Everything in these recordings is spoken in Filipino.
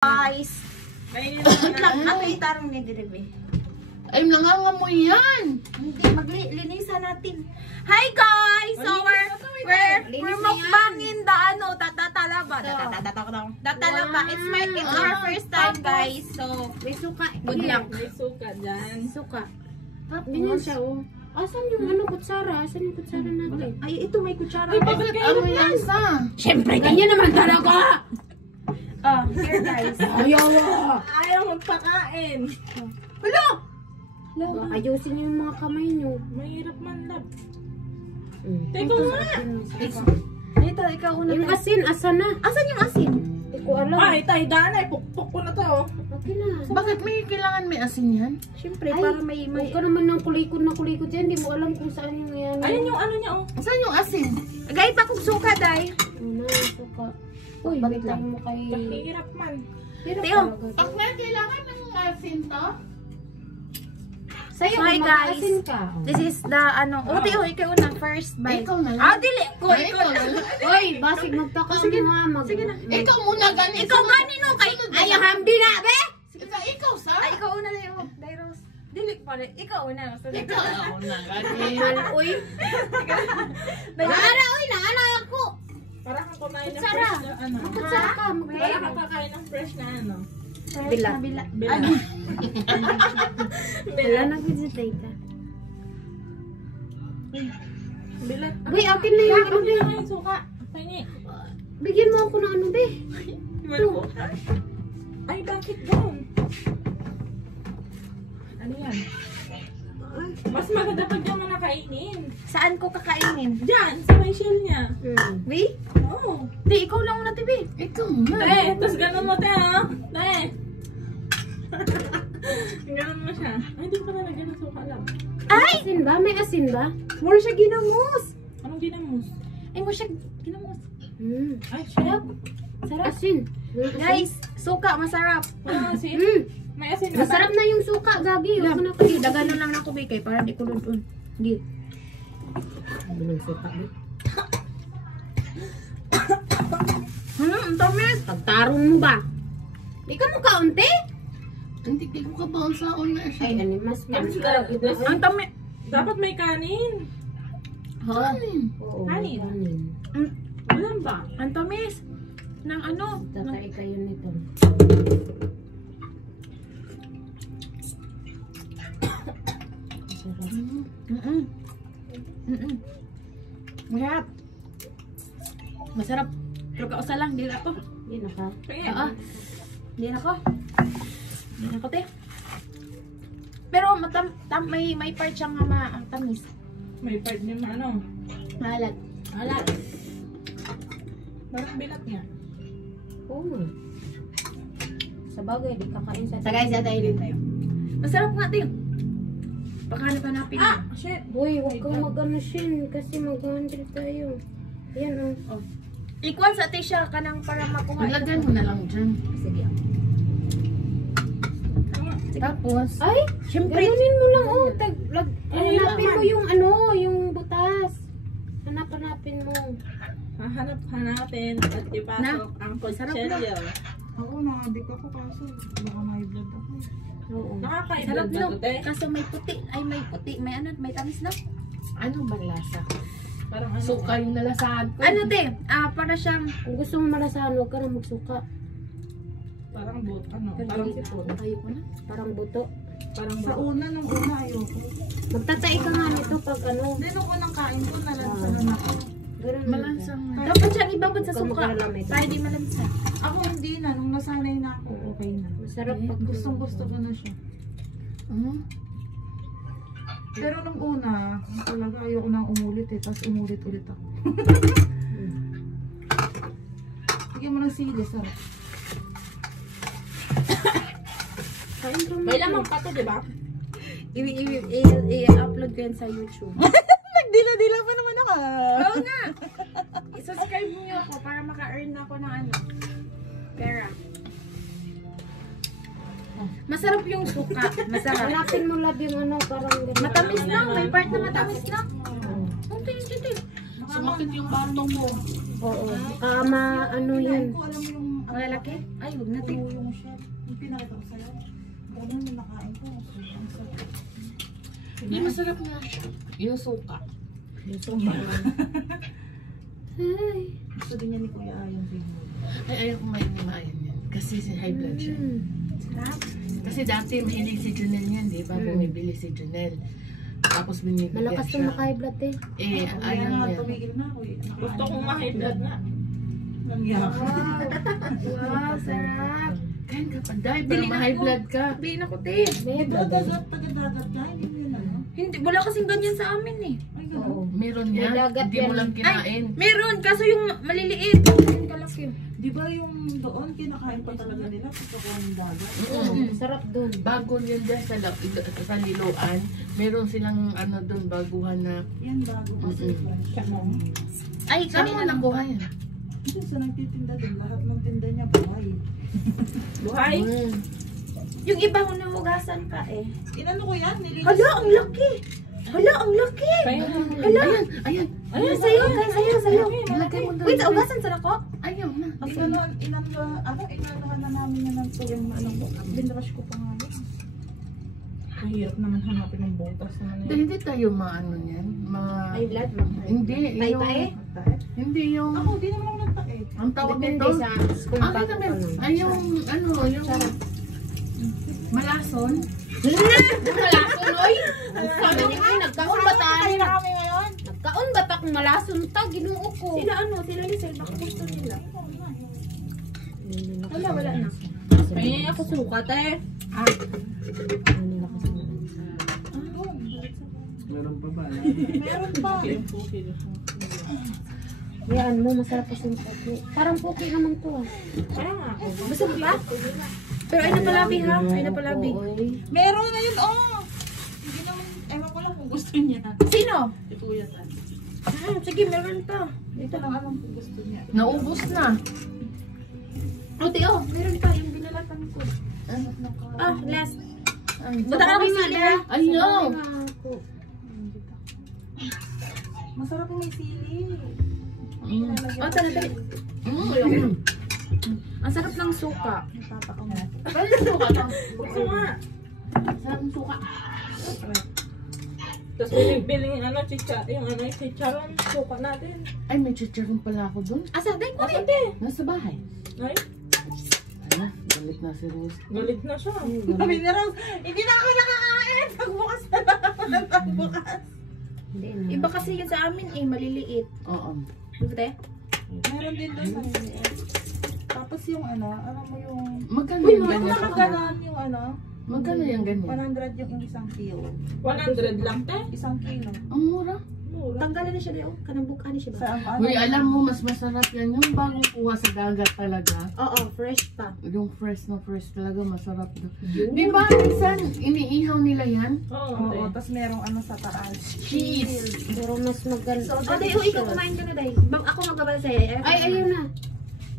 Guys, nakita rin ni Direbe. Ay, nangangamoy yan. Hindi, maglinisan natin. Hi guys! So we're mukbangin the ano, tatalaba. It's our first time guys. So, may suka. good luck. May suka dyan. Suka. Ganyan siya, oh. Asan yung ano, kutsara? Asan yung kutsara natin? Ay, ito may kutsara. Ay, bakit ano yan sa? Siyempre, ganyan naman talaga! Here guys. Ayaw magpakain. Hello! Ayusin niyo yung mga kamay niyo. Mahirap man lab. Teka nga! Ito, ikaw una. Yung asin, asan na? Asan yung asin? Hindi ko alam. Ay, tayo danay. Pukpuk ko na to. Okay na. Bakit may kailangan may asin yan? Siyempre, Ay, para may... huwag ka naman ng kulikod na kulikod yan. Hindi mo alam kung saan yung yan. Ayun yung ano niya, oh. Saan yung asin? Gay pa kung suka, day. Ano, suka. Uy, wait lang mo kay... Mahirap man. Hirap Teo. talaga. Pag may kailangan ng asin to? Sa'yo, Hi, kung guys. mag-asin ka. This is the ano. Ikaw una, first bite. Ikaw na lang. Dili ko. Ay, ikaw na lang. Uy, basig magtaka mo ha. Sige na. Ikaw muna ganito. Ikaw gani no kay. Ay, hamdi na, be! Ikaw sa? Ay, ikaw una na yung Dairos. Dili pa rin. Ikaw una. Ikaw na ganito. Uy. Naara, uy, naara ako. Para kang kumain ng Kutsara. fresh na ano. Kutsara ka. Para kang kakain ng fresh na ano. Bila. Bila. Bila. Wala na visitate ka. Bila. Uy, akin na yung ano, be. Bila yung suka. Pahingi. Bigyan mo ako ng ano, be. Ay, bakit doon? Ano yan? Mas maganda pag diyan mo nakainin. Saan ko kakainin? Diyan, sa may shell niya. Bi? Oo. Di, ikaw lang una, Tibi. Ikaw na. Tapos ganun mo tayo, ha? Ganun mo siya. Ay, hindi ko pa nalagyan ng suka lang. Ay! Asin ba? May asin ba? More siya ginamos. Anong ginamos? Ay, more siya ginamos. Ay, sarap. Sarap. Asin. Guys, suka, masarap. Walang asin? May asin ba? Masarap na yung suka, Gagi. Huwag mo na kayo. Dagano lang ako, Bi, kay para di ko lulun. Di. Ano ng suka, be? Ang tamis. Pagtarong mo ba? Di ka mo kaunti? Hindi ko kabaon sa una siya. Ay, ano, mas Ang tamis. Dapat may kanin. Oo, Kanin. kanin. Walang ba? Ang tamis. Nang ano? Tatay kayo nito. Masarap. Masarap. Pero kausa lang, di na ako. Yan na ka. Oo. Di na ako. Di na ako, te. Pero may part siyang ang tamis. May part niya na ano. Malat. Alat. Parang bilat niya. Oo nga. Sa bagay, di kakain sa... Sa guys, tayo din tayo. Masarap nga, te. Baka hanapin. Ah! Shit! Boy, huwag kang mag-ano shin kasi mag-handle tayo. Yan, oh. Ikuan sa te siya kanang para makuha. Lagyan mo na lang dyan. Sige. Tapos, Ay! Siyempre. Ganunin mo lang, oh. Ay, Hanapin naman. mo yung ano, yung butas. Hanapin mo. Hanapin at ipasok ang kutsilyo. Ako, nakadik ako kaso baka may blood ako. Oo. Nakakaibad Sarap ba no. ito, te? Kaso may puti. Ay, may puti. May ano, may tamis na. ano ba lasa? Parang ano? Suka yung nalasahan ko. Ano, te? Para siyang... Kung gusto mo malasahan, huwag ka na magsuka. Parang but, ano? Parang sipon. Ayoko na. Parang buto. Parang Sa but. una, nung una ayoko. Magtatay ka nga nito pag ano. Hindi, nung unang kain ko, nalansahan ako. Ganun Malansang. Dapat siyang ibabad sa Huwag ka suka. magkalamay. Para di malansa. Ako hindi na, nung nasanay na ako, okay na. Masarap pag Gustong gusto ko na siya. Pero nung una, talaga ayoko nang umulit eh, tapos umulit ulit ako. Bigyan mo ng sili, sarap. Kain ka mo. May lamang pa to, di ba? I-upload ko yan sa YouTube. Nagdila-dila pa naman ako. Oo nga. I-subscribe niyo ako para maka-earn ako ng ano. Pera. Masarap yung suka. Masarap. Hanapin mo lab yung ano, parang ganun. Matamis na. May part na matamis na. Okay, sige. Sumakit yung bato mo. Oo. Ano yan. Ko alam mo yung Ang lalaki? Ay, Ay, huwag na, te. Puno yung shell. Yung pinakita ko sa'yo. Ganun yung nakain ko. Ang sarap. Hindi, masarap nga siya. Yung suka. Yung sumba. Gusto din niya ni Kuya yung bihon. Ay, ayaw kumain ni Mayan yan. Kasi high blood siya. Sarap. Kasi dati mahilig si Junel yan, di ba? Bumibili si Junel. Tapos binibigyan Malakas siya. tong maka-high blood eh. Eh, Kaya ayaw nga, niya. tumigil na ako eh. Gusto kong ma-high blood na. Nangyari. Wow, sarap. Kain ka pa, dahil Bili para na ma-high ako. blood ka. Sabihin ako, te. Taga-dagat ka, hindi mo yun ano? Hindi, wala kasing ganyan sa amin eh. Ay, Oo. gano'n. Meron May yan. dagat Hindi mo yan. lang kinain. Meron, kaso yung maliliit. Yung kalaki. Di ba yung doon, kinakain pa talaga nila pagkakuha ng dagat? Oo, sarap dun. Bago yun dyan sa Liloan, meron silang ano doon, baguhan na. Yan bago kasi. Ay, Saan mo kanina lang. nakuha yan? Doon sa nagtitinda doon, lahat ng tinda niya buhay. Buhay. Yung iba ko nahugasan pa eh. Inano ko yan? Nilinis. Hala, ang laki! Hala, ang laki! Kaya Hala! Ayan. Ayan, sa'yo, sa'yo. Ilagay mo doon. Wait, ugasan sa ko? Ayaw na. Inanuhan na namin na lang po yung ano ko. Binrush ko pa nga yun. Ang hirap naman hanapin ng butas naman Dahil hindi tayo maano yan. High blood. Hindi. Tay-tay? Hindi yung... Ako, di naman ako nagtae. Ang tawag Depende nito. sa school Ang bag ito pa lang. ay yung ano, yung... Malason. Malason, oy! Sabi niya ay, nagkaon ba tayo? na kami ngayon. Nagkaon ba ta kung malason ta? Ginuo ko. Sila ano, sila Lisel, baka gusto nila. Wala, wala na. Ay, ako sukat eh. Meron pa ba? Meron pa. Yan mo, masarap kasi yung puki. Parang puki naman to ah. Kaya nga. Gusto mo ba? Pero ay napalabi ha, ay napalabi. Meron na yun, oh. Hindi naman, ewan ko lang kung gusto niya. Sino? Si Kuya Tan. Sige, meron pa. Dito lang alam kung gusto niya. Naubos na. O, Teo, meron pa yung binalatan ko. Ah, last. Punta ka na kay Sili ha? Ayaw. Masarap yung may sili. O, tara, dali. Ang sarap ng suka. Napapakaw na. Gusto nga. Sarap ng suka. Tapos biling ano, yung ano, chicharon, suka natin. Ay, may chicharon pala ako doon. Asa, dahil ko rin. Nasa bahay. Ay, Ano? Galit na si Rose. galit na siya. Sabi ni Rose, hindi na ako nakakain. Pagbukas na lang ako ng pagbukas. Hindi na. Iba kasi yun sa amin eh, maliliit. Oo. Bute? Meron din doon sa maliit. Tapos yung ano, alam mo yung... Magkano Uy, yung mga ganyan? nakaganan yung ano, Magkano yung ganyan? 100 yung isang kilo. 100 lang, te. Isang kilo. Ang mura. Mura. Tanggalan na siya Leo. Kanang buka ni siya Sa ba? ano? Uy, alam mo, mas masarap yan. Yung bagong kuha sa dagat talaga. Oo, fresh pa. Yung fresh na fresh talaga, masarap na. Di ba, minsan, iniihaw nila yan? Oo, te. Oo, tapos merong ano sa taas. Cheese! Pero mas maganda. O, Day, ikaw kumain ka na, Day. Ako magbabala sa'yo. Ay, ayun na.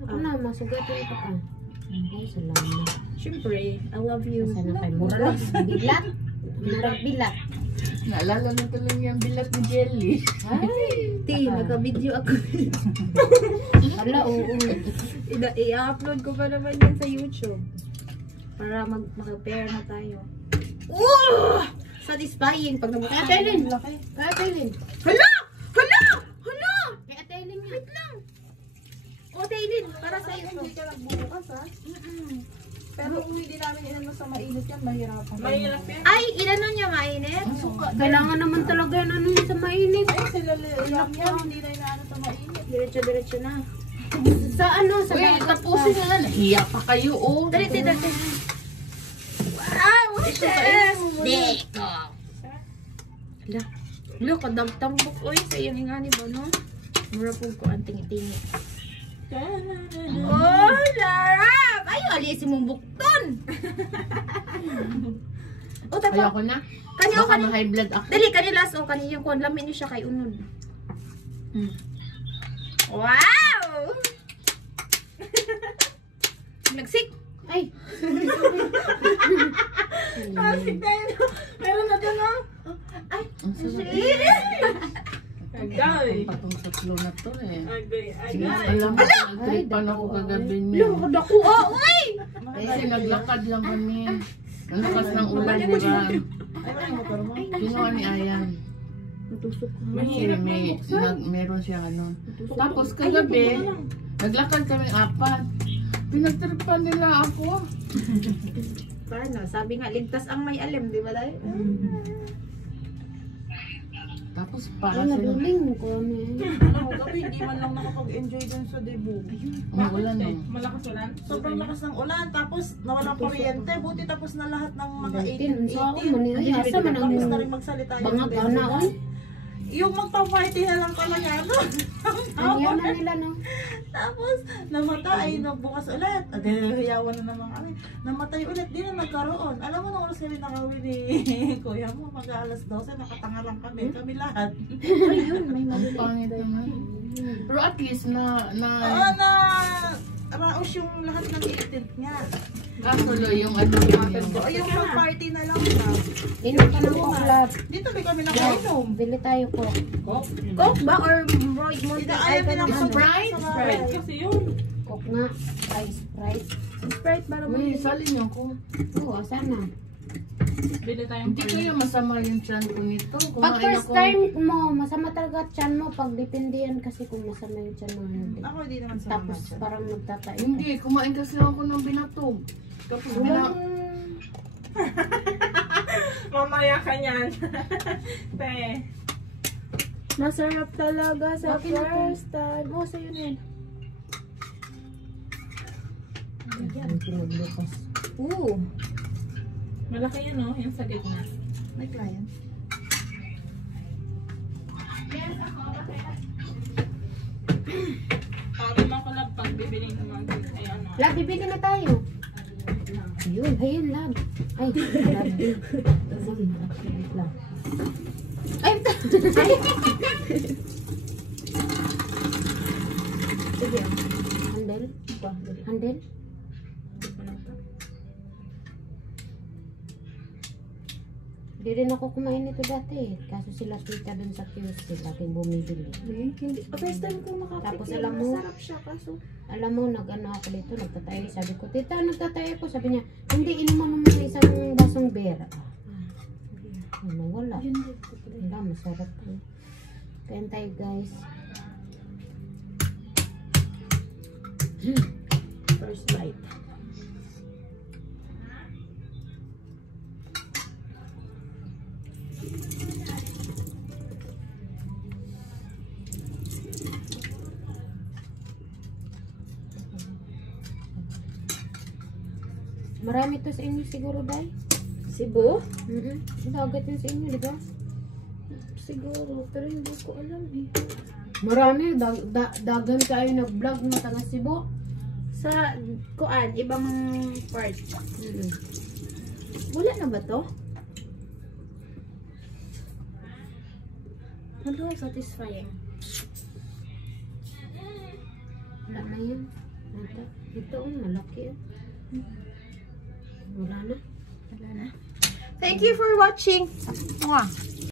Ako na, masugatin pa ka. Ay, salamat. Siyempre, I love you. Sana kay mura lang. Bilat. Murag bilat. Naalala na tuloy yung bilat ni Jelly. Ay, Ti, nagka-video ako. hala, oo. I-upload ko pa naman yan sa YouTube. Para mag-pair na tayo. Oh! Satisfying pag nabuka. Kaya Taylin. Kaya Taylin. Hala! Hala! Hala! Kaya Taylin nga. Wait lang. O, Taylin, para sa'yo to. Hindi ka nagbubukas ha. Pero kung hindi namin inano sa mainit yan, mahirapan. Mahirap yan. Ay, ilan nun niya mainit? Kailangan naman talaga yan ano yun sa mainit. Ay, sila lang yan, hindi na inaano sa mainit. Diretso-diretso na. Sa ano, sa Uy, dagat tapusin na. Nahiya pa kayo, oh. Dali, dali. Wow! Chef! Deko! Hala. Hala, kadagtambok. Uy, sa iyong ingani ba, no? Mura po ko ang tingi-tingi. Oh, larap! Ay, alisin mong bukton! O, tapos, Ayoko na. kanyo, Baka ma-high blood ako. dali, kanilas, o, kaniyang kuwan, lamin niyo siya kay unod. Wow! Nagsik! Ay, Meron na dyan, oh. Ang sarap. Agay. Patong sa flow na to eh. Agay. Sige, Agay. alam mo, nagtripan ako kagabi niya. Dako, uy! Kasi naglakad lang kami. Ang lakas ng ulan, di ba? Kinuha ni Ayan. Mahirap Meron siya ano. Tapos kagabi, naglakad kami 4. Pinagtripan nila ako. Paano? Sabi nga, ligtas ang may alam, di ba tayo? Tapos Ay, para sila. naduling ko na. Ako gabi, hindi man lang nakapag-enjoy dun sa debut. Ang ulan no. Malakas ulan? Sobrang lakas ng ulan, tapos nawalang kuryente. Buti tapos na lahat ng mga 18. Sa ako man eh. Asa man ang Tapos na rin magsalita yung bangag ka na oy. Yung magpa-party na lang talaga nun. Ang yan na nila no. Tapos, namatay, nagbukas ulit. At hiyawan na naman kami. Namatay ulit, di na nagkaroon. Alam mo, nung oras kami nakawin ni Kuya mo, mag-alas 12, nakatanga lang kami lahat. Ayun, may Ang mali. pangit naman. Pero at least na Oo na, raos yung lahat ng 18th niya. kasuloy yung ano yung O yung mag-party na lang na. Inom ka ng coke. Dito ba kami nakainom? Bili tayo po. Coke ba? Or Monte? Dito ayaw nila Sprite? Sprite kasi yun. Coke nga. Ay, Sprite. Sprite ba naman? Uy, salin niyo ako. Oo, sana. Bili tayong Hindi kaya masama yung tiyan ko nito. Pag Kumain first ako. time mo, masama talaga tiyan mo. Pag dependihan kasi kung masama yung tiyan mo. Hindi. Ako hindi naman sa Tapos parang nagtatayo. Hindi, kumain kasi ako ng binatog. Tapos Mamaya ka niyan. Te. Masarap talaga sa Okay na po. first time. Oh, sa'yo na yan. Ooh. Malaki yun, no? Yung sa gitna. May client. Sabi mo ko lang pag bibili ng mga ay ano. Lab, bibili na tayo. Ayun, ayun, lab. Ay, lab din. Sige, wait lang. Ay, Sige. handle? Handle? Hindi rin ako kumain nito dati. Kaso sila tita dun sa kiosk, laging bumibili. Hindi. First time ko makapit. Tapos alam mo, Masarap siya kaso. alam mo, nag-ano ako dito, nagtatayo. Sabi ko, tita, nagtatayo ako. Sabi niya, hindi, inuman mo ng isang basong beer. Ano, wala. Wala, masarap po. Kain tayo, guys. First bite. Marami to sa inyo siguro, Day. Cebu? Dagat yun sa inyo, di ba? Siguro. Pero hindi ko alam eh. Marami, dagan kayo nag-vlog na taga Cebu. Sa kuan, ibang part. Wala na ba to? Ano, satisfying. Wala na yan. Ito, malaki. Wala na. Wala na. Thank you for watching. Mwah.